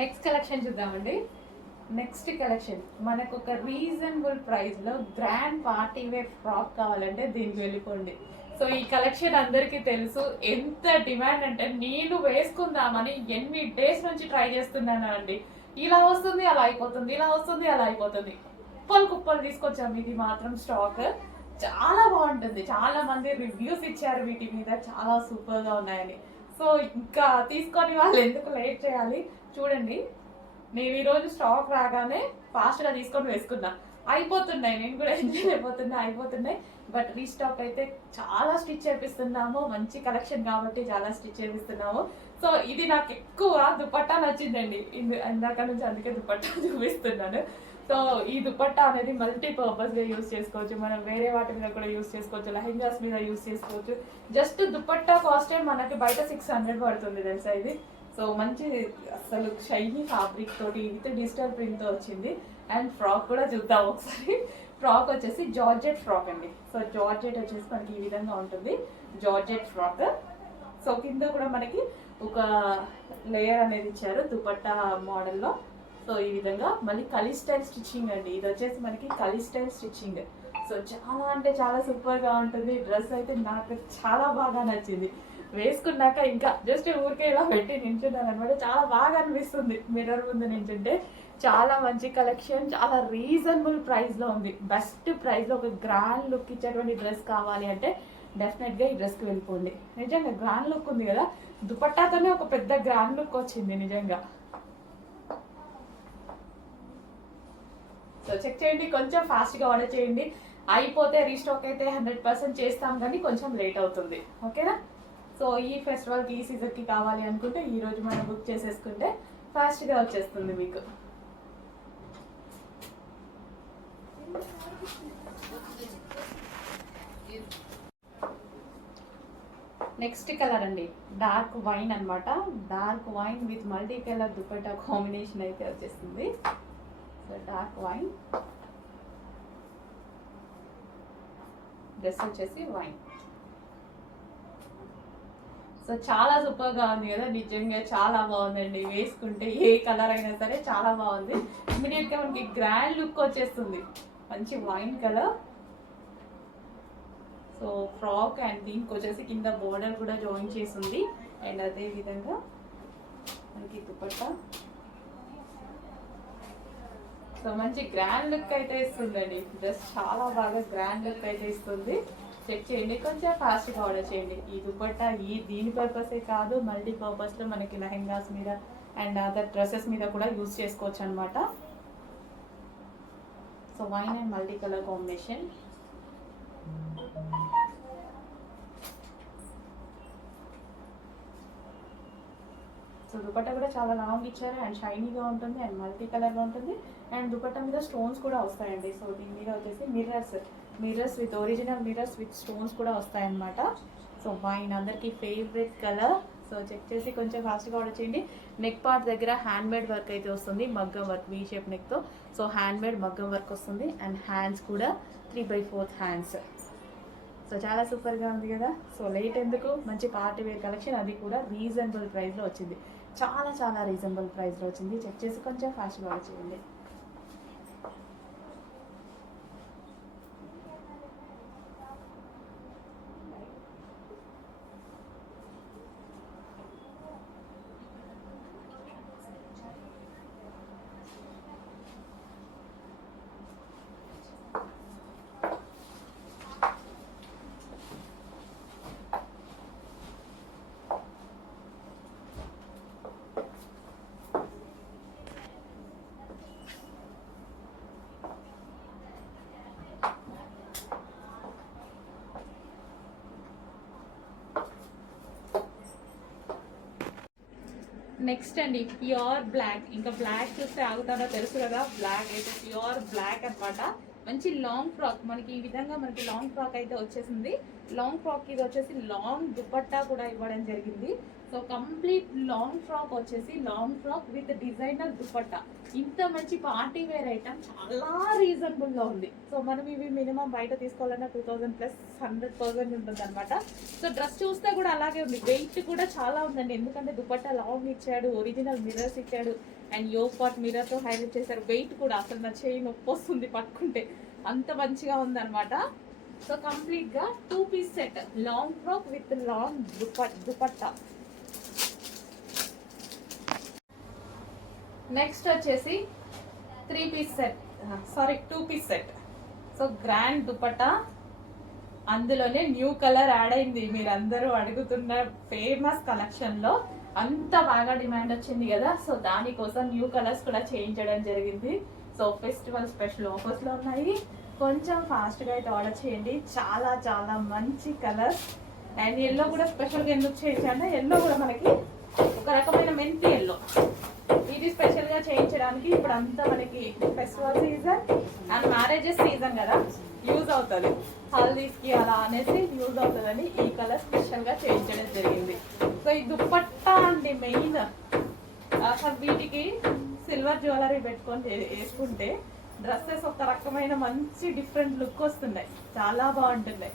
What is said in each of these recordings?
Next collection చూద్దామండి. Next collection మనకు ఒక రీజనబుల్ ప్రైస్లో గ్రాండ్ పార్టీ వేర్ ఫ్రాక్ కావాలంటే దీనికి వెళ్ళిపోండి. సో ఈ కలెక్షన్ అందరికీ తెలుసు, ఎంత డిమాండ్ అంటే నేను వేసుకుందామని ఎన్ని డేస్ నుంచి ట్రై చేస్తున్నాను అండి. ఇలా వస్తుంది అలా అయిపోతుంది, ఇలా వస్తుంది అలా అయిపోతుంది. కుప్పలు కుప్పలు తీసుకొచ్చాము. ఇది మాత్రం స్టాక్ చాలా బాగుంటుంది. చాలా మంది రివ్యూస్ ఇచ్చారు వీటి మీద, చాలా సూపర్గా ఉన్నాయని. సో ఇంకా తీసుకొని వాళ్ళు ఎందుకు లేట్ చేయాలి, చూడండి. నేను ఈరోజు స్టాక్ రాగానే ఫాస్ట్గా తీసుకొని వేసుకున్నా. అయిపోతున్నాయి, నేను కూడా ఎంజాయ్ అయిపోతున్నాయి. బట్ రీస్టాక్ అయితే చాలా స్టిచ్ చేపిస్తున్నాము. మంచి కలెక్షన్ కాబట్టి చాలా స్టిచ్ చేపిస్తున్నాము. సో ఇది నాకు ఎక్కువ దుపట్టా నచ్చిందండి ఇందాక నుంచి, అందుకే దుపట్టా చూపిస్తున్నాను. సో ఈ దుపట్టా అనేది మల్టీపర్పస్గా యూస్ చేసుకోవచ్చు. మనం వేరే వాటి మీద కూడా యూస్ చేసుకోవచ్చు, లెహెంగాస్ మీద యూస్ చేసుకోవచ్చు. జస్ట్ దుపట్టా కాస్టే మనకి బయట 600 పడుతుంది తెలుసా ఇది. సో మంచి అసలు షైనీ ఫ్యాబ్రిక్ తోటి విత్ డిజిటల్ ప్రింట్తో వచ్చింది. అండ్ ఫ్రాక్ కూడా చూద్దాం ఒకసారి. ఫ్రాక్ వచ్చేసి జార్జెట్ ఫ్రాక్ అండి. సో జార్జెట్ వచ్చేసి మనకి ఈ విధంగా ఉంటుంది, జార్జెట్ ఫ్రాక్. సో కింద కూడా మనకి ఒక లేయర్ అనేది ఇచ్చారు దుపట్టా మోడల్లో. సో ఈ విధంగా మళ్ళీ కలీ స్టైల్ స్టిచ్చింగ్ అండి. ఇది వచ్చేసి మనకి కలీ స్టైల్ స్టిచ్చింగ్. సో చాలా అంటే చాలా సూపర్గా ఉంటుంది. డ్రెస్ అయితే నాకు చాలా బాగా నచ్చింది. వేసుకున్నాక ఇంకా జస్ట్ ఊరికే ఇలా పెట్టి నించున్నాను అనమాట. చాలా బాగా అనిపిస్తుంది మిర్రర్ ముందు నించుంటే. చాలా మంచి కలెక్షన్, చాలా రీజనబుల్ ప్రైస్లో ఉంది. బెస్ట్ ప్రైస్లో ఒక గ్రాండ్ లుక్ ఇచ్చేటువంటి డ్రెస్ కావాలి అంటే డెఫినెట్గా ఈ డ్రెస్కి వెళ్ళిపోండి. నిజంగా గ్రాండ్ లుక్ ఉంది కదా, దుపట్టాతోనే ఒక పెద్ద గ్రాండ్ లుక్ వచ్చింది నిజంగా. సో చెక్ చేయండి, కొంచెం ఫాస్ట్గా ఆర్డర్ చేయండి. అయిపోతే రీస్టాక్ అయితే 100% చేస్తాం, కానీ కొంచెం లేట్ అవుతుంది. ఓకేనా? సో ఈ ఫెస్టివల్కి ఈ సీజన్కి కావాలి అనుకుంటే ఈరోజు మనం బుక్ చేసేసుకుంటే ఫాస్ట్గా వచ్చేస్తుంది మీకు. నెక్స్ట్ కలర్ అండి, డార్క్ వైన్ అనమాట. Dark wine with multi colour dupatta combination అయితే వచ్చేస్తుంది. సో డార్క్ వైన్, డ్రెస్ వచ్చేసి వైన్. సో చాలా సూపర్గా ఉంది కదా, నిజంగా చాలా బాగుందండి. వేసుకుంటే ఏ కలర్ అయినా సరే చాలా బాగుంది. ఇమీడియట్గా మనకి గ్రాండ్ లుక్ వచ్చేస్తుంది. మంచి wine colour. So frock and దీనికి వచ్చేసి కింద బోర్డర్ కూడా జాయిన్ చేసింది. అండ్ అదే విధంగా మనకి దుపట్టా. సో మంచి గ్రాండ్ లుక్ అయితే ఇస్తుందండి. డ్రెస్ చాలా బాగా గ్రాండ్ లుక్ అయితే ఇస్తుంది. చెక్ చేయండి, కొంచెం ఫాస్ట్గా ఆర్డర్ చేయండి. ఈ దుపట్టా దీని పర్పసే కాదు, మల్టీ పర్పస్లో మనకి లెహెంగాస్ మీద అండ్ అదర్ డ్రెస్సెస్ మీద కూడా యూజ్ చేసుకోవచ్చు అనమాట. So wine and multi colour combination. So dupatta కూడా చాలా లాంగ్ ఇచ్చారు అండ్ షైనీగా ఉంటుంది అండ్ మల్టీ కలర్గా ఉంటుంది. అండ్ దుపట్టా మీద స్టోన్స్ కూడా వస్తాయండి. సో దీని మీద వచ్చేసి mirrors with original mirrors with stones కూడా వస్తాయన్నమాట. సో వైన్ అందరికీ ఫేవరెట్ కలర్. సో చెక్ చేసి కొంచెం ఫాస్ట్గా ఆర్డర్ చేయండి. నెక్ పార్ట్ దగ్గర హ్యాండ్మేడ్ వర్క్ అయితే వస్తుంది, మగ్గం వర్క్, వీ షేప్ నెక్తో. సో హ్యాండ్మేడ్ మగ్గం వర్క్ వస్తుంది అండ్ హ్యాండ్స్ కూడా 3/4 హ్యాండ్స్. సో చాలా సూపర్గా ఉంది కదా. సో లేట్ ఎందుకు, మంచి పార్టీ వేర్ కలెక్షన్, అది కూడా రీజనబుల్ ప్రైస్లో వచ్చింది. చాలా చాలా రీజనబుల్ ప్రైస్లో వచ్చింది. చెక్ చేసి కొంచెం ఫాస్ట్గా ఆర్డర్ చేయండి. నెక్స్ట్ అండి ప్యూర్ బ్లాక్. ఇంకా బ్లాక్ చూస్తే ఆగుతాడో తెలుసు కదా, బ్లాక్ అయితే ప్యూర్ బ్లాక్ అనమాట. మంచి లాంగ్ ఫ్రాక్, మనకి ఈ విధంగా మనకి లాంగ్ ఫ్రాక్ అయితే వచ్చేసింది. లాంగ్ ఫ్రాక్ ఇది వచ్చేసి లాంగ్ దుపట్టా కూడా ఇవ్వడం జరిగింది. సో కంప్లీట్ లాంగ్ ఫ్రాక్ వచ్చేసి long frock with designer dupatta. ఇంత మంచి పార్టీ వేర్ ఐటమ్ చాలా రీజనబుల్లో ఉంది. సో మనం ఇవి మినిమం బయట తీసుకోవాలన్నా 2000 ప్లస్ 100% ఉంటుంది అనమాట. సో డ్రెస్ చూస్తే కూడా అలాగే ఉంది. వెయిట్ కూడా చాలా ఉందండి, ఎందుకంటే దుపట్టా లాంగ్ ఇచ్చాడు, ఒరిజినల్ మిర్రర్స్ ఇచ్చాడు, అండ్ యోగ్ పాట్ మిర్రర్తో హైలైట్ చేశారు. వెయిట్ కూడా అసలు నా చేయి నొప్పి వస్తుంది పట్టుకుంటే, అంత మంచిగా ఉందన్నమాట. సో కంప్లీట్గా 2 piece set long frock with long dupatta. Next వచ్చేసి 3 piece set, sorry 2 piece set. So grand dupatta, అందులోనే న్యూ కలర్ యాడ్ అయింది. మీరందరూ అడుగుతున్న ఫేమస్ కలెక్షన్లో అంత బాగా డిమాండ్ వచ్చింది కదా, సో దానికోసం న్యూ కలర్స్ కూడా చేయించడం జరిగింది. సో ఫెస్టివల్ స్పెషల్ ఆఫర్స్లో ఉన్నాయి, కొంచెం ఫాస్ట్గా అయితే ఆర్డర్ చేయండి. చాలా చాలా మంచి కలర్స్. అండ్ ఎల్లో కూడా స్పెషల్గా ఎందుకు చేయించాలంటే ఎల్లో కూడా మనకి ఒక రకమైన మెంతి ఎల్లో, ఇది స్పెషల్గా చేయించడానికి. ఇప్పుడు అంతా మనకి festival season and marriages season కదా, యూజ్ అవుతుంది, హల్దీస్కి అలా అనేసి యూజ్ అవుతుందని ఈ కలర్ స్పెషల్గా చేయించడం జరిగింది. సో ఈ దుపట్టా అండి మెయిన్. అసలు వీటికి సిల్వర్ జ్యువెలరీ పెట్టుకొని వేసుకుంటే డ్రెస్సెస్ ఒక రకమైన మంచి డిఫరెంట్ లుక్ వస్తున్నాయి, చాలా బాగుంటున్నాయి.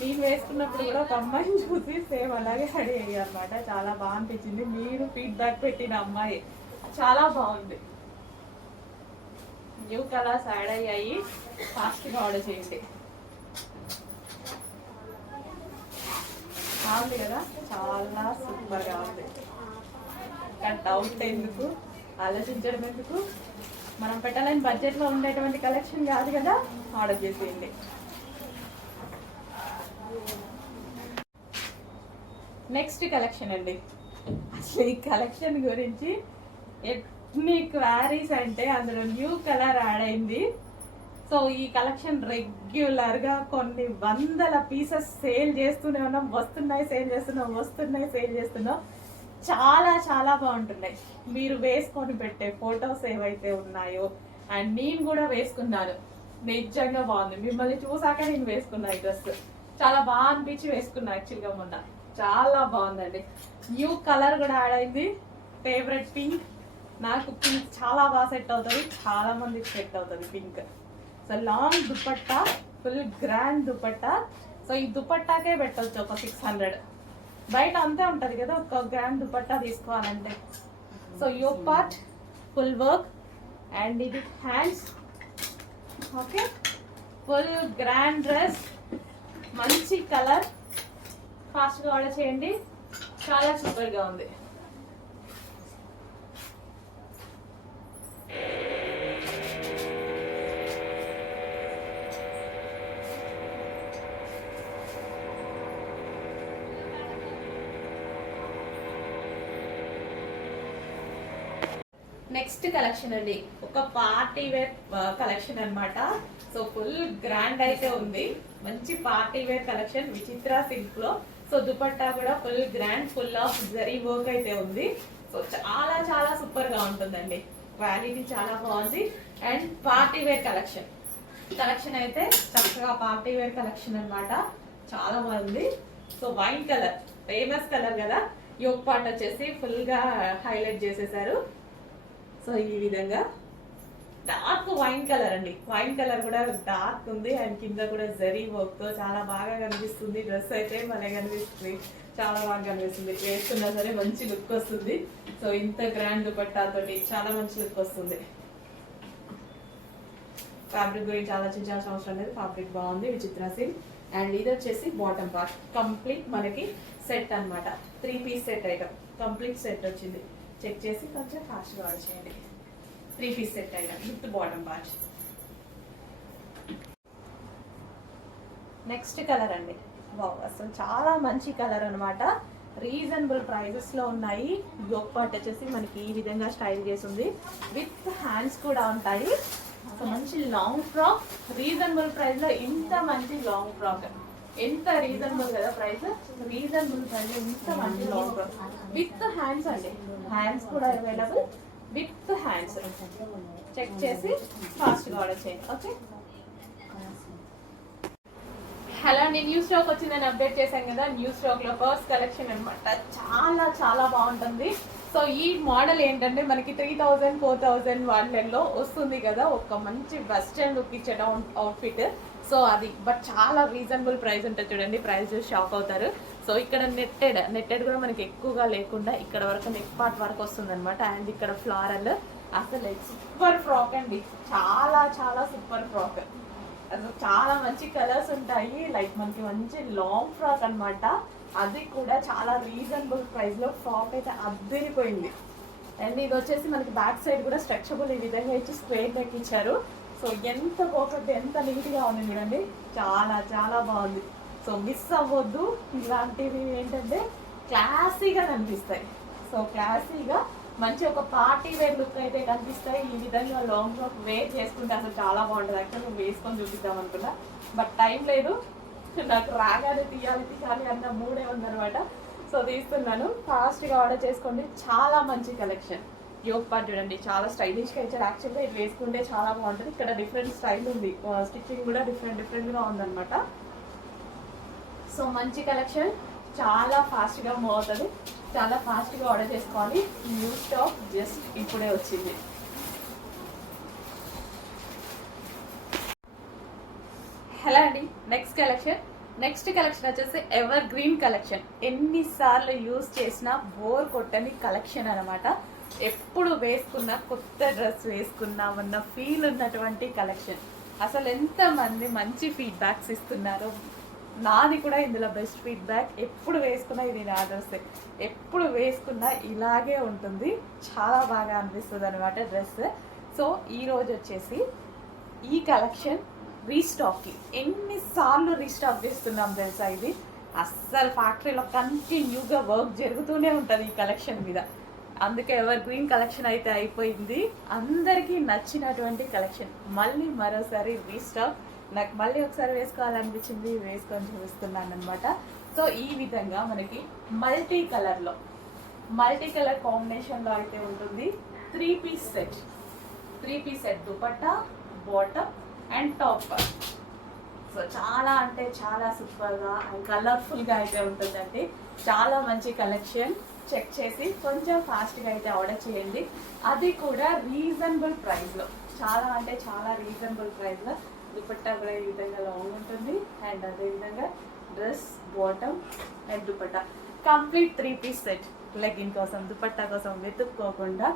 నేను వేసుకున్నప్పుడు కూడా ఒక అమ్మాయిని చూసి సేమ్ అలాగే రెడీ అయ్యి అనమాట, చాలా బాగా అనిపించింది. మీరు ఫీడ్బ్యాక్ పెట్టిన అమ్మాయి, చాలా బాగుంది. న్యూ కలర్స్ యాడ్ అయ్యాయి, ఫాస్ట్గా ఆర్డర్ చేయండి. బాగుంది కదా, చాలా సూపర్గా ఉంది. కానీ డౌట్ ఎందుకు, ఆలోచించడం ఎందుకు, మనం పెట్టలేని బడ్జెట్లో ఉండేటువంటి కలెక్షన్ కాదు కదా, ఆర్డర్ చేసేయండి. నెక్స్ట్ కలెక్షన్ అండి. అసలు ఈ కలెక్షన్ గురించి ఎన్ని క్వారీస్ అంటే అందులో న్యూ కలర్ యాడ్ అయింది. సో ఈ కలెక్షన్ రెగ్యులర్గా కొన్ని వందల పీసెస్ సేల్ చేస్తూనే ఉన్నాం, వస్తున్నాయి సేల్ చేస్తున్నాం, వస్తున్నాయి సేల్ చేస్తున్నాం. చాలా చాలా బాగుంటున్నాయి. మీరు వేసుకొని పెట్టే ఫొటోస్ ఏవైతే ఉన్నాయో, అండ్ నేను కూడా వేసుకున్నాను, నిజంగా బాగుంది. మిమ్మల్ని చూసాక నేను వేసుకున్నా ఈ డ్రెస్, చాలా బాగా అనిపించి వేసుకున్నా యాక్చువల్గా మొన్న. చాలా బాగుందండి. న్యూ కలర్ కూడా యాడ్ అయింది, ఫేవరెట్ పింక్. నాకు పింక్ చాలా బాగా సెట్ అవుతుంది, చాలా మందికి సెట్ అవుతుంది pink. So long dupatta, full grand dupatta. So ఈ దుపట్టాకే పెట్టవచ్చు ఒక 600, బయట అంతే ఉంటుంది కదా ఒక గ్రాండ్ దుపట్టా తీసుకోవాలంటే. So yoke part full work and ఇది hands. Okay, full grand dress, మంచి కలర్. ఫాస్ట్గా ఆర్డర్ చేయండి, చాలా సూపర్గా ఉంది. నెక్స్ట్ కలెక్షన్ అండి, ఒక పార్టీ వేర్ కలెక్షన్ అన్నమాట. సో ఫుల్ గ్రాండ్ అయితే ఉంది, మంచి party wear collection Vichitra silk లో. సో దుపట్టా కూడా full grand, full of zari work అయితే ఉంది. సో చాలా చాలా సూపర్ గా ఉంటుందండి, క్వాలిటీ చాలా బాగుంది. అండ్ పార్టీ వేర్ కలెక్షన్ అయితే చక్కగా పార్టీ వేర్ కలెక్షన్ అన్నమాట, చాలా బాగుంది. So wine colour, famous colour కదా, యోగ్ పార్ట్ వచ్చేసి ఫుల్ గా హైలైట్ చేసేసారు. సో ఈ విధంగా డార్క్ వైన్ కలర్ అండి, వైన్ కలర్ కూడా డార్క్ ఉంది. అండ్ కింద కూడా జరీ వర్క్ తో చాలా బాగా కనిపిస్తుంది. డ్రెస్ అయితే మళ్ళీ కనిపిస్తుంది, చాలా బాగా కనిపిస్తుంది, వేసుకున్నా సరే మంచి లుక్ వస్తుంది. సో ఇంత గ్రాండ్ దుపట్టాతోటి చాలా మంచి లుక్ వస్తుంది. ఫ్యాబ్రిక్ గురించి ఆలోచించాల్సిన అవసరం లేదు, ఫ్యాబ్రిక్ బాగుంది, విచిత్ర సిల్క్. అండ్ ఇది వచ్చేసి బాటమ్ పార్ట్, కంప్లీట్ మనకి సెట్ అన్నమాట. 3 piece set item, complete set వచ్చింది. చెక్ చేసి కొంచెం ఫాస్ట్గా ఆర్డర్ చేయండి. 3 piece set item with bottom part. Next colour అండి, వావ్, అసలు చాలా మంచి కలర్ అనమాట. రీజనబుల్ ప్రైజెస్లో ఉన్నాయి. యోగ్ పార్ట్ వచ్చేసి మనకి ఈ విధంగా స్టైల్ చేసింది, విత్ హ్యాండ్స్ కూడా ఉంటాయి. సో మంచి లాంగ్ ఫ్రాక్, రీజనబుల్ ప్రైస్లో ఇంత మంచి లాంగ్ ఫ్రాక్, ఎంత రీజనబుల్ కదా ప్రైస్, రీజనబుల్ ప్రైస్ ఇంత మంచి లాంగ్ ఫ్రాక్ విత్ హ్యాండ్స్ అండి. హ్యాండ్స్ కూడా అవైలబుల్, విత్ హ్యాండ్స్. చెక్ చేసి ఫాస్ట్గా ఆర్డర్ చేయండి. ఓకే, హలో అండి, న్యూ స్టాక్ వచ్చిందని అప్డేట్ చేశాం కదా. న్యూ స్టాక్ లో ఫస్ట్ కలెక్షన్ అనమాట. చాలా చాలా బాగుంటుంది. సో ఈ మోడల్ ఏంటంటే మనకి 3000 4000 వాళ్ళల్లో వస్తుంది కదా, ఒక మంచి వెస్టర్న్ లుక్ ఇచ్చే అవుట్ఫిట్. సో అది బట్ చాలా రీజనబుల్ ప్రైస్ ఉంటుంది చూడండి. ప్రైస్ చూసి షాక్ అవుతారు. సో ఇక్కడ నెట్టెడ్ కూడా మనకి ఎక్కువగా లేకుండా ఇక్కడ వరకు నెక్ పార్ట్ వరకు వస్తుంది అనమాట. అండ్ ఇక్కడ ఫ్లారల్ అసలు సూపర్ ఫ్రాక్ అండి, చాలా చాలా సూపర్ ఫ్రాక్. అసలు చాలా మంచి కలర్స్ ఉంటాయి. లైక్ మనకి మంచి లాంగ్ ఫ్రాక్ అనమాట. అది కూడా చాలా రీజనబుల్ ప్రైస్ లో ఫ్రాక్ అయితే అద్దరిపోయింది. అండ్ ఇది వచ్చేసి మనకి బ్యాక్ సైడ్ కూడా స్ట్రెచబుల్ ఈ విధంగా ఇచ్చి స్క్వేర్ నెక్ ఇచ్చారు. సో ఎంత బాగుంది, ఎంత నీట్ గా ఉంది చూడండి, చాలా చాలా బాగుంది. సో మిస్ అవ్వద్దు, ఇలాంటివి ఏంటంటే క్లాసీగా కనిపిస్తాయి. సో క్లాసీగా మంచి ఒక పార్టీ వేర్ లుక్ అయితే కనిపిస్తాయి. ఈ విధంగా లాంగ్ ఫ్రాక్ వేర్ చేసుకుంటే అసలు చాలా బాగుంటుంది. యాక్చువల్ నువ్వు వేసుకొని చూపిద్దాం అనుకున్నా, బట్ టైం లేదు, నాకు రాగానే తీయాలి అన్న మూడే ఉందనమాట. సో తీస్తున్నాను, ఫాస్ట్గా ఆర్డర్ చేసుకోండి. చాలా మంచి కలెక్షన్. యోగ్ పార్ట్ చూడండి, చాలా స్టైలిష్గా ఇచ్చారు. యాక్చువల్గా ఇది వేసుకుంటే చాలా బాగుంటుంది. ఇక్కడ డిఫరెంట్ స్టైల్ ఉంది, స్టిచ్చింగ్ కూడా డిఫరెంట్గా ఉందన్నమాట. సో మంచి కలెక్షన్, చాలా ఫాస్ట్గా మూవ్ అవుతుంది. చాలా ఫాస్ట్గా ఆర్డర్ చేసుకోవాలి. న్యూ స్టాక్ జస్ట్ ఇప్పుడే వచ్చింది. హలో అండి, నెక్స్ట్ కలెక్షన్ వచ్చేసి ఎవర్ గ్రీన్ కలెక్షన్. ఎన్నిసార్లు యూజ్ చేసినా బోర్ కొట్టని కలెక్షన్ అనమాట. ఎప్పుడు వేసుకున్నా కొత్త డ్రెస్ వేసుకున్నామన్న ఫీల్ ఉన్నటువంటి కలెక్షన్. అసలు ఎంతమంది మంచి ఫీడ్బ్యాక్స్ ఇస్తున్నారు. నాది కూడా ఇందులో బెస్ట్ ఫీడ్బ్యాక్. ఎప్పుడు వేసుకున్నా ఇది నా డ్రెస్, ఎప్పుడు వేసుకున్నా ఇలాగే ఉంటుంది. చాలా బాగా అనిపిస్తుంది అనమాట డ్రెస్. సో ఈరోజు వచ్చేసి ఈ కలెక్షన్ రీస్టాకింగ్. ఎన్నిసార్లు రీస్టాక్ చేస్తున్నాం తెలుసా. ఇది అస్సలు ఫ్యాక్టరీలో కంటిన్యూగా వర్క్ జరుగుతూనే ఉంటుంది ఈ కలెక్షన్ మీద. అందుకే ఎవర్ గ్రీన్ కలెక్షన్ అయితే అయిపోయింది. అందరికీ నచ్చినటువంటి కలెక్షన్ మళ్ళీ మరోసారి రీస్టాక్. నాకు మళ్ళీ ఒకసారి వేసుకోవాలనిపించింది, వేసుకొని చూపిస్తున్నాను అనమాట. సో ఈ విధంగా మనకి మల్టీ కలర్ కాంబినేషన్లో అయితే ఉంటుంది. 3 piece set dupatta, bottom and top. So చాలా అంటే చాలా సూపర్గా అండ్ కలర్ఫుల్గా అయితే ఉంటుందండి. చాలా మంచి కలెక్షన్. చెక్ చేసి కొంచెం ఫాస్ట్గా అయితే ఆర్డర్ చేయండి. అది కూడా రీజనబుల్ ప్రైస్లో, చాలా అంటే చాలా రీజనబుల్ ప్రైస్లో. దుపట్టా కూడా ఈ విధంగా లాంగ్ ఉంటుంది. అండ్ అదేవిధంగా dress, bottom and dupatta complete 3 piece set. Legging కోసం, దుపట్టా కోసం వెతుక్కోకుండా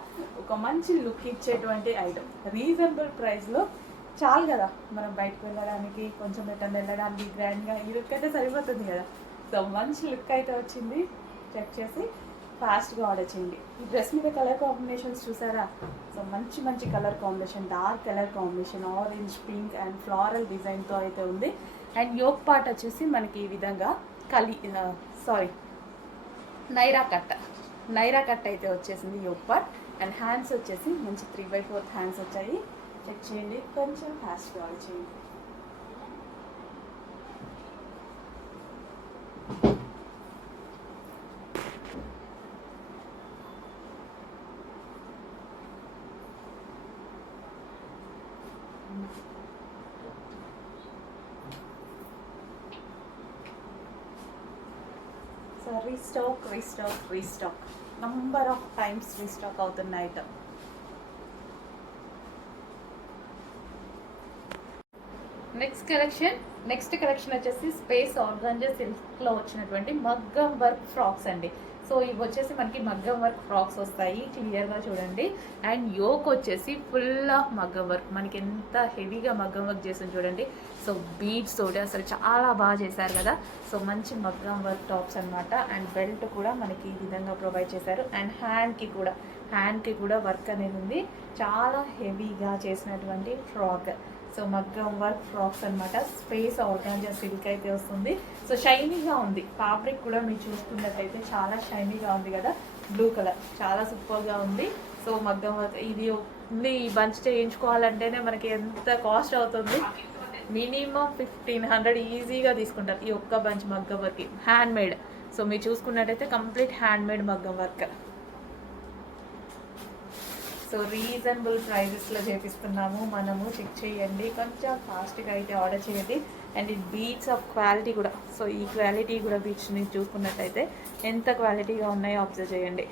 ఒక మంచి లుక్ ఇచ్చేటువంటి ఐటమ్ రీజనబుల్ ప్రైస్లో. చాలు కదా మనం బయటకు వెళ్ళడానికి, కొంచెం రిటర్న్ వెళ్ళడానికి గ్రాండ్గా ఈ లుక్ అయితే సరిపోతుంది కదా. సో మంచి లుక్ అయితే వచ్చింది. చెక్ చేసి ఫాస్ట్గా ఆర్డర్ చేయండి. ఈ డ్రెస్ మీద కలర్ కాంబినేషన్స్ చూసారా. సో మంచి మంచి colour combination, dark colour combination, orange, pink and floral డిజైన్తో అయితే ఉంది. అండ్ యోక్ పార్ట్ వచ్చేసి మనకి ఈ విధంగా నైరా కట్ అయితే వచ్చేసింది యోక్ పార్ట్. అండ్ హ్యాండ్స్ వచ్చేసి మంచి 3/4 హ్యాండ్స్ వచ్చాయి. చెక్ చేయండి, కొంచెం ఫాస్ట్గా ఆర్డర్ చేయండి. So restock number of times restock అవుతున్న ఐటమ్. నెక్స్ట్ కలెక్షన్ వచ్చేసి స్పేస్ ఆర్గాంజా సిల్క్లో వచ్చినటువంటి మగ్గం వర్క్ ఫ్రాక్స్ అండి. సో ఇవి వచ్చేసి మనకి మగ్గం వర్క్ ఫ్రాక్స్ వస్తాయి, క్లియర్గా చూడండి. అండ్ యోక్ వచ్చేసి ఫుల్ ఆఫ్ మగ్గం వర్క్, మనకి ఎంత హెవీగా మగ్గం వర్క్ చేస్తుంది చూడండి. సో బీడ్స్ తోటి అసలు చాలా బాగా చేశారు కదా. సో మంచి మగ్గం వర్క్ టాప్స్ అనమాట. అండ్ బెల్ట్ కూడా మనకి ఈ విధంగా ప్రొవైడ్ చేశారు. అండ్ హ్యాండ్కి కూడా వర్క్ అనేది ఉంది. చాలా హెవీగా చేసినటువంటి ఫ్రాక్. సో మగ్గం వర్క్ ఫ్రాక్స్ అనమాట. స్పేస్ ఆర్గాంజా సిల్క్ అయితే వస్తుంది. సో షైనీగా ఉంది, ఫ్యాబ్రిక్ కూడా మీరు చూసుకున్నట్టయితే చాలా షైనీగా ఉంది కదా. బ్లూ కలర్ చాలా సూపర్గా ఉంది. సో మగ్గం వర్క్ ఇది ఓన్లీ బంచ్ చేయించుకోవాలంటేనే మనకి ఎంత కాస్ట్ అవుతుంది. మినిమం 1500 ఈజీగా తీసుకుంటారు ఈ ఒక్క బంచ్ మగ్గం వర్క్. Hand made. సో మీరు చూసుకున్నట్టయితే కంప్లీట్ హ్యాండ్ మేడ్ మగ్గం వర్క్. సో రీజనబుల్ ప్రైజెస్లో చేపిస్తున్నాము మనము. చెక్ చేయండి, కొంచెం ఫాస్ట్గా అయితే ఆర్డర్ చేయండి. అండ్ ఈ బీట్స్ ఆఫ్ క్వాలిటీ కూడా, సో ఈ క్వాలిటీ కూడా బీట్స్ని చూసుకున్నట్టయితే ఎంత క్వాలిటీగా ఉన్నాయో అబ్జర్వ్ చేయండి.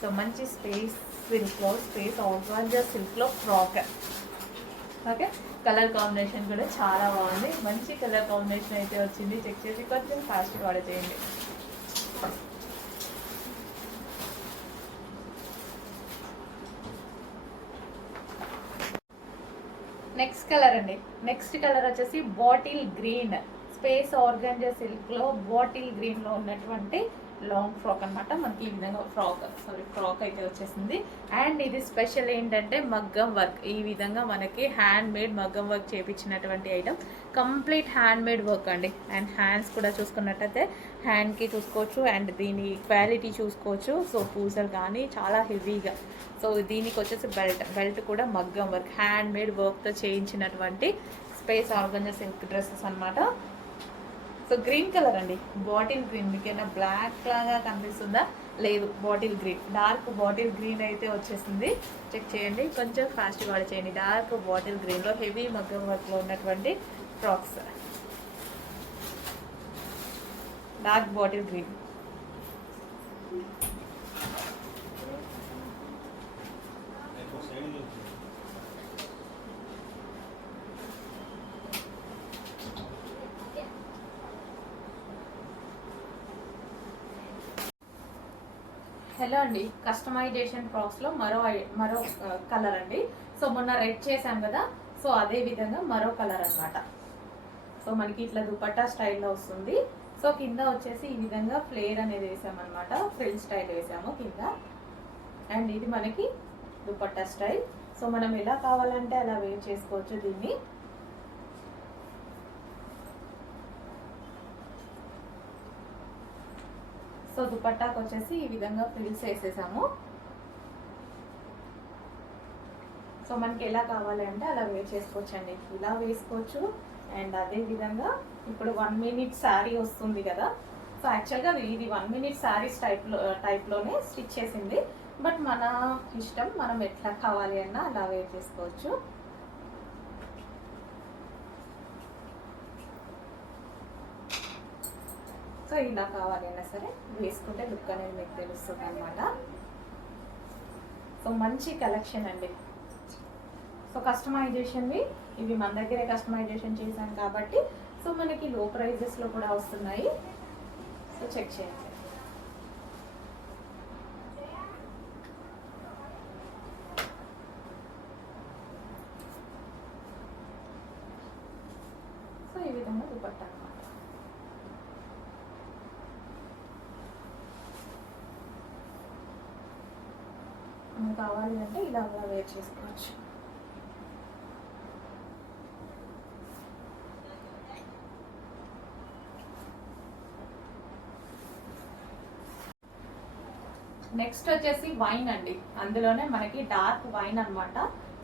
సో మంచి స్పేస్ సిల్క్లో, స్పేస్ ఆర్గాంజా సిల్క్లో ఫ్రాక్. ఓకే, కలర్ కాంబినేషన్ కూడా చాలా బాగుంది. మంచి కలర్ కాంబినేషన్ అయితే వచ్చింది. చెక్ చేసి కొంచెం ఫాస్ట్గా ఆర్డర్ చేయండి. నెక్స్ట్ కలర్ అండి. నెక్స్ట్ కలర్ వచ్చేసి బాటిల్ గ్రీన్, స్పేస్ ఆర్గాంజా సిల్క్లో బాటిల్ గ్రీన్లో ఉన్నటువంటి లాంగ్ ఫ్రాక్ అనమాట. మనకి ఈ విధంగా ఫ్రాక్ అయితే వచ్చేసింది. అండ్ ఇది స్పెషల్ ఏంటంటే మగ్గం వర్క్. ఈ విధంగా మనకి హ్యాండ్ మేడ్ మగ్గం వర్క్ చేయించినటువంటి item, complete hand made work అండి. అండ్ హ్యాండ్స్ కూడా చూసుకున్నట్టయితే హ్యాండ్కి చూసుకోవచ్చు అండ్ దీని క్వాలిటీ చూసుకోవచ్చు. సో పూసలు కానీ చాలా హెవీగా. సో దీనికి వచ్చేసి బెల్ట్ కూడా మగ్గం వర్క్, హ్యాండ్ మేడ్ వర్క్తో చేయించినటువంటి స్పేస్ ఆర్గాంజా సిల్క్ డ్రెస్సెస్ అనమాట. సో గ్రీన్ కలర్ అండి, బాటిల్ గ్రీన్. మీకైనా బ్లాక్ లాగా కనిపిస్తుందా? లేదు, bottle green, dark bottle green అయితే వచ్చేసింది. చెక్ చేయండి, కొంచెం ఫాస్ట్గా ఆర్డర్ చేయండి. డార్క్ బాటిల్ గ్రీన్లో హెవీ మగ్గం వర్క్లో ఉన్నటువంటి frocks. Dark bottle green. Hello అండి, కస్టమైజేషన్ ఫ్రాక్స్లో మరో కలర్ అండి. సో మొన్న రెడ్ చేసాం కదా, సో అదే విధంగా మరో కలర్ అనమాట. సో మనకి ఇట్లా దుపట్టా స్టైల్లో వస్తుంది. సో కింద వచ్చేసి ఈ విధంగా ఫ్లేర్ అనేది వేసామన్నమాట, ఫ్రిల్ స్టైల్ వేసాము కింద. అండ్ ఇది మనకి దుపట్టా స్టైల్. సో మనం ఎలా కావాలంటే అలా వేర్ చేసుకోవచ్చు దీన్ని. సో దుపట్టాకు వచ్చేసి ఈ విధంగా ఫ్రిల్స్ వేసేసాము. సో మనకి ఎలా కావాలి అంటే అలా వేర్ చేసుకోవచ్చు అండి. ఇలా వేసుకోవచ్చు. అండ్ అదే విధంగా ఇప్పుడు 1 minute శారీ వస్తుంది కదా. సో యాక్చువల్గా ఇది 1 minute శారీస్ టైప్లోనే స్టిచ్ చేసింది. బట్ మన ఇష్టం, మనం ఎట్లా కావాలి అన్నా అలా వేర్ చేసుకోవచ్చు. సో ఇలా కావాలి అన్నా సరే వేసుకుంటే లుక్ అనేది మీకు తెలుస్తుంది అనమాట. సో మంచి కలెక్షన్ అండి. సో కస్టమైజేషన్వి ఇవి మన దగ్గరే కస్టమైజేషన్ చేశాం కాబట్టి సో మనకి లో ప్రైజెస్లో కూడా వస్తున్నాయి. సో చెక్ చేయండి. సో ఈ విధంగా దుపట్టా అనమాట. కావాలి అంటే ఇలా వేర్ చేసుకోవచ్చు. నెక్స్ట్ వచ్చేసి వైన్ అండి. అందులోనే మనకి డార్క్ వైన్ అనమాట.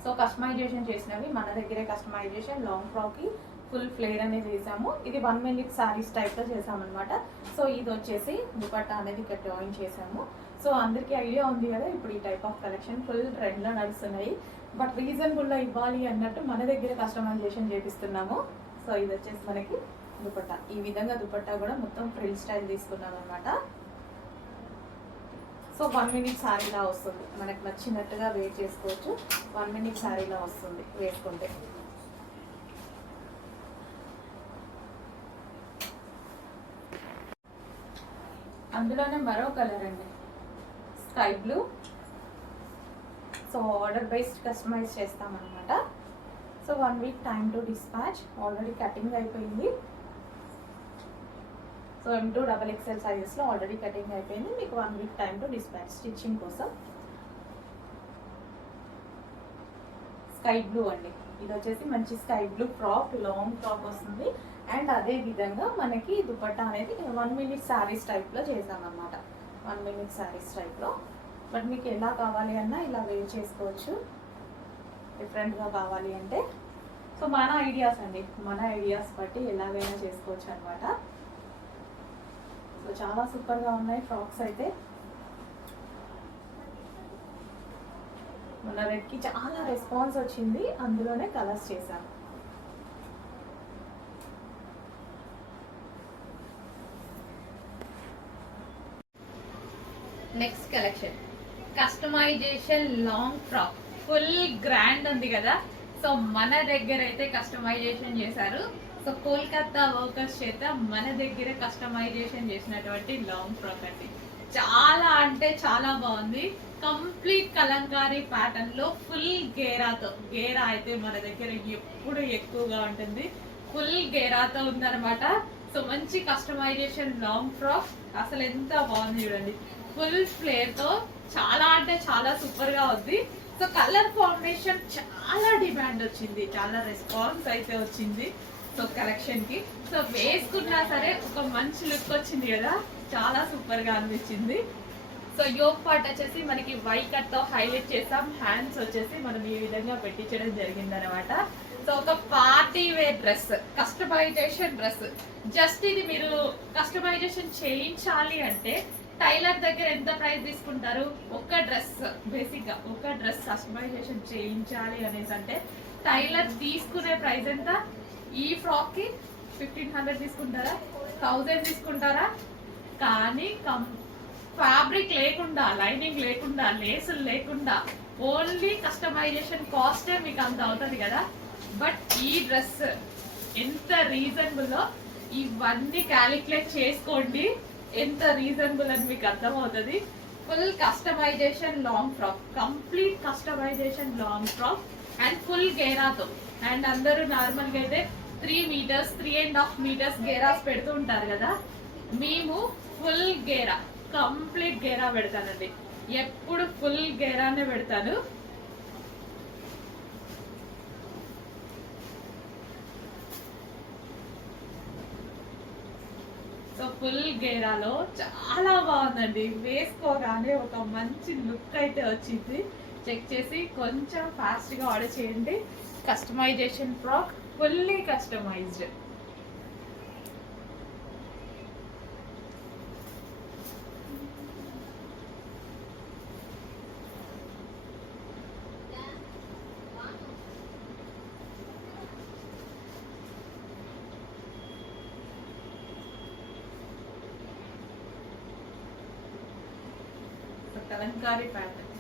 సో కస్టమైజేషన్ చేసినవి మన దగ్గరే కస్టమైజేషన్. లాంగ్ ఫ్రాక్కి ఫుల్ ఫ్లేర్ అనేది వేసాము. ఇది 1 minute శారీస్ టైప్లో చేసామన్నమాట. సో ఇది వచ్చేసి దుపట్టా అనేది ఇక్కడ జాయిన్ చేసాము. సో అందరికీ ఐడియా ఉంది కదా, ఇప్పుడు ఈ టైప్ ఆఫ్ కలెక్షన్ ఫుల్ ట్రెండ్లో నడుస్తున్నాయి. బట్ రీజనబుల్లో ఇవ్వాలి అన్నట్టు మన దగ్గర కస్టమైజేషన్ చేపిస్తున్నాము. సో ఇది వచ్చేసి మనకి దుపట్టా. ఈ విధంగా దుపట్టా కూడా మొత్తం ఫ్రిల్ స్టైల్ తీసుకున్నాం అనమాట. సో 1 minute శారీలా వస్తుంది. మనకు నచ్చినట్టుగా వేర్ చేసుకోవచ్చు. 1 minute శారీలా వస్తుంది వేసుకుంటే. అందులోనే మరో కలర్ అండి, sky blue. So order based customise చేస్తామన్నమాట. So 1 week time to dispatch. Already cutting అయిపోయింది. సో M2 XXL సైజెస్లో ఆల్రెడీ కటింగ్ అయిపోయింది. మీకు 1 week time to dispatch stitching కోసం. స్కై బ్లూ అండి. ఇది వచ్చేసి మంచి sky blue frock, long frock వస్తుంది. అండ్ అదే విధంగా మనకి దుపట్టా అనేది 1 minute శారీస్ టైప్లో చేసామన్నమాట. 1 minute శారీస్ టైప్లో. బట్ మీకు ఎలా కావాలి అన్నా ఇలా వేర్ చేసుకోవచ్చు, డిఫరెంట్గా కావాలి అంటే. సో మన ఐడియాస్ అండి, మన ఐడియాస్ బట్టి ఎలాగైనా చేసుకోవచ్చు అనమాట. సో చాలా సూపర్గా ఉన్నాయి ఫ్రాక్స్ అయితే. మన రెడ్కి చాలా రెస్పాన్స్ వచ్చింది, అందులోనే కలర్స్ చేశాను. Next collection customization long frock, full grand ఉంది కదా. సో మన దగ్గర అయితే కస్టమైజేషన్ చేశారు. సో కోల్కతా వర్కర్స్ చేత మన దగ్గర కస్టమైజేషన్ చేసినటువంటి లాంగ్ ఫ్రాక్ అండి. చాలా అంటే చాలా బాగుంది. కంప్లీట్ కలంకారీ ప్యాటర్న్ లో ఫుల్ గేరాతో, గేరా అయితే మన దగ్గర ఎప్పుడు ఎక్కువగా ఉంటుంది. ఫుల్ గేరాతో ఉందన్నమాట. సో మంచి కస్టమైజేషన్ లాంగ్ ఫ్రాక్, అసలు ఎంత బాగుంది చూడండి. ఫుల్ ఫ్లేర్ తో చాలా అంటే చాలా సూపర్ గా ఉంది. సో కలర్ కాంబినేషన్ చాలా డిమాండ్ వచ్చింది, చాలా రెస్పాన్స్ అయితే వచ్చింది. సో కలెక్షన్ కి సో వేసుకున్నా సరే ఒక మంచి లుక్ వచ్చింది కదా, చాలా సూపర్ గా అనిపించింది. సో యోగ్ పార్ట్ వచ్చేసి మనకి వై కట్ తో హైలైట్ చేసాం. హ్యాండ్స్ వచ్చేసి మనం ఈ విధంగా పెట్టించడం జరిగింది అనమాట. సో ఒక party wear dress, customization dress. Just ఇది మీరు కస్టమైజేషన్ చేయించాలి అంటే టైలర్ దగ్గర ఎంత ప్రైస్ తీసుకుంటారు? ఒక డ్రెస్, బేసిక్ గా ఒక డ్రెస్ కస్టమైజేషన్ చేయించాలి అనేసి అంటే టైలర్ తీసుకునే ప్రైస్ ఎంత? ఈ ఫ్రాక్ కి 1500 తీసుకుంటారా, 1000 తీసుకుంటారా? కానీ ఫ్యాబ్రిక్ లేకుండా, లైనింగ్ లేకుండా, లేసులు లేకుండా ఓన్లీ కస్టమైజేషన్ కాస్టే మీకు అంత అవుతుంది కదా. బట్ ఈ డ్రెస్ ఎంత రీజనబుల్, ఇవన్నీ క్యాలిక్యులేట్ చేసుకోండి ఎంత రీజనబుల్ అని మీకు అర్థమవుతుంది. Full customization long frock, complete customization long frock and full గేరాతో. అండ్ అందరూ నార్మల్గా అయితే 3 మీటర్స్ 3.5 మీటర్స్ గేరాస్ పెడుతూ ఉంటారు కదా. మేము ఫుల్ గేరా, కంప్లీట్ గేరా పెడతానండి. ఎప్పుడు ఫుల్ గేరానే పెడతాను. సో ఫుల్ గేరాలో చాలా బాగుందండి. వేసుకోగానే ఒక మంచి లుక్ అయితే వచ్చింది. చెక్ చేసి కొంచెం ఫాస్ట్ గా ఆర్డర్ చేయండి. Customization frock, fully customized. Kalamkari pattern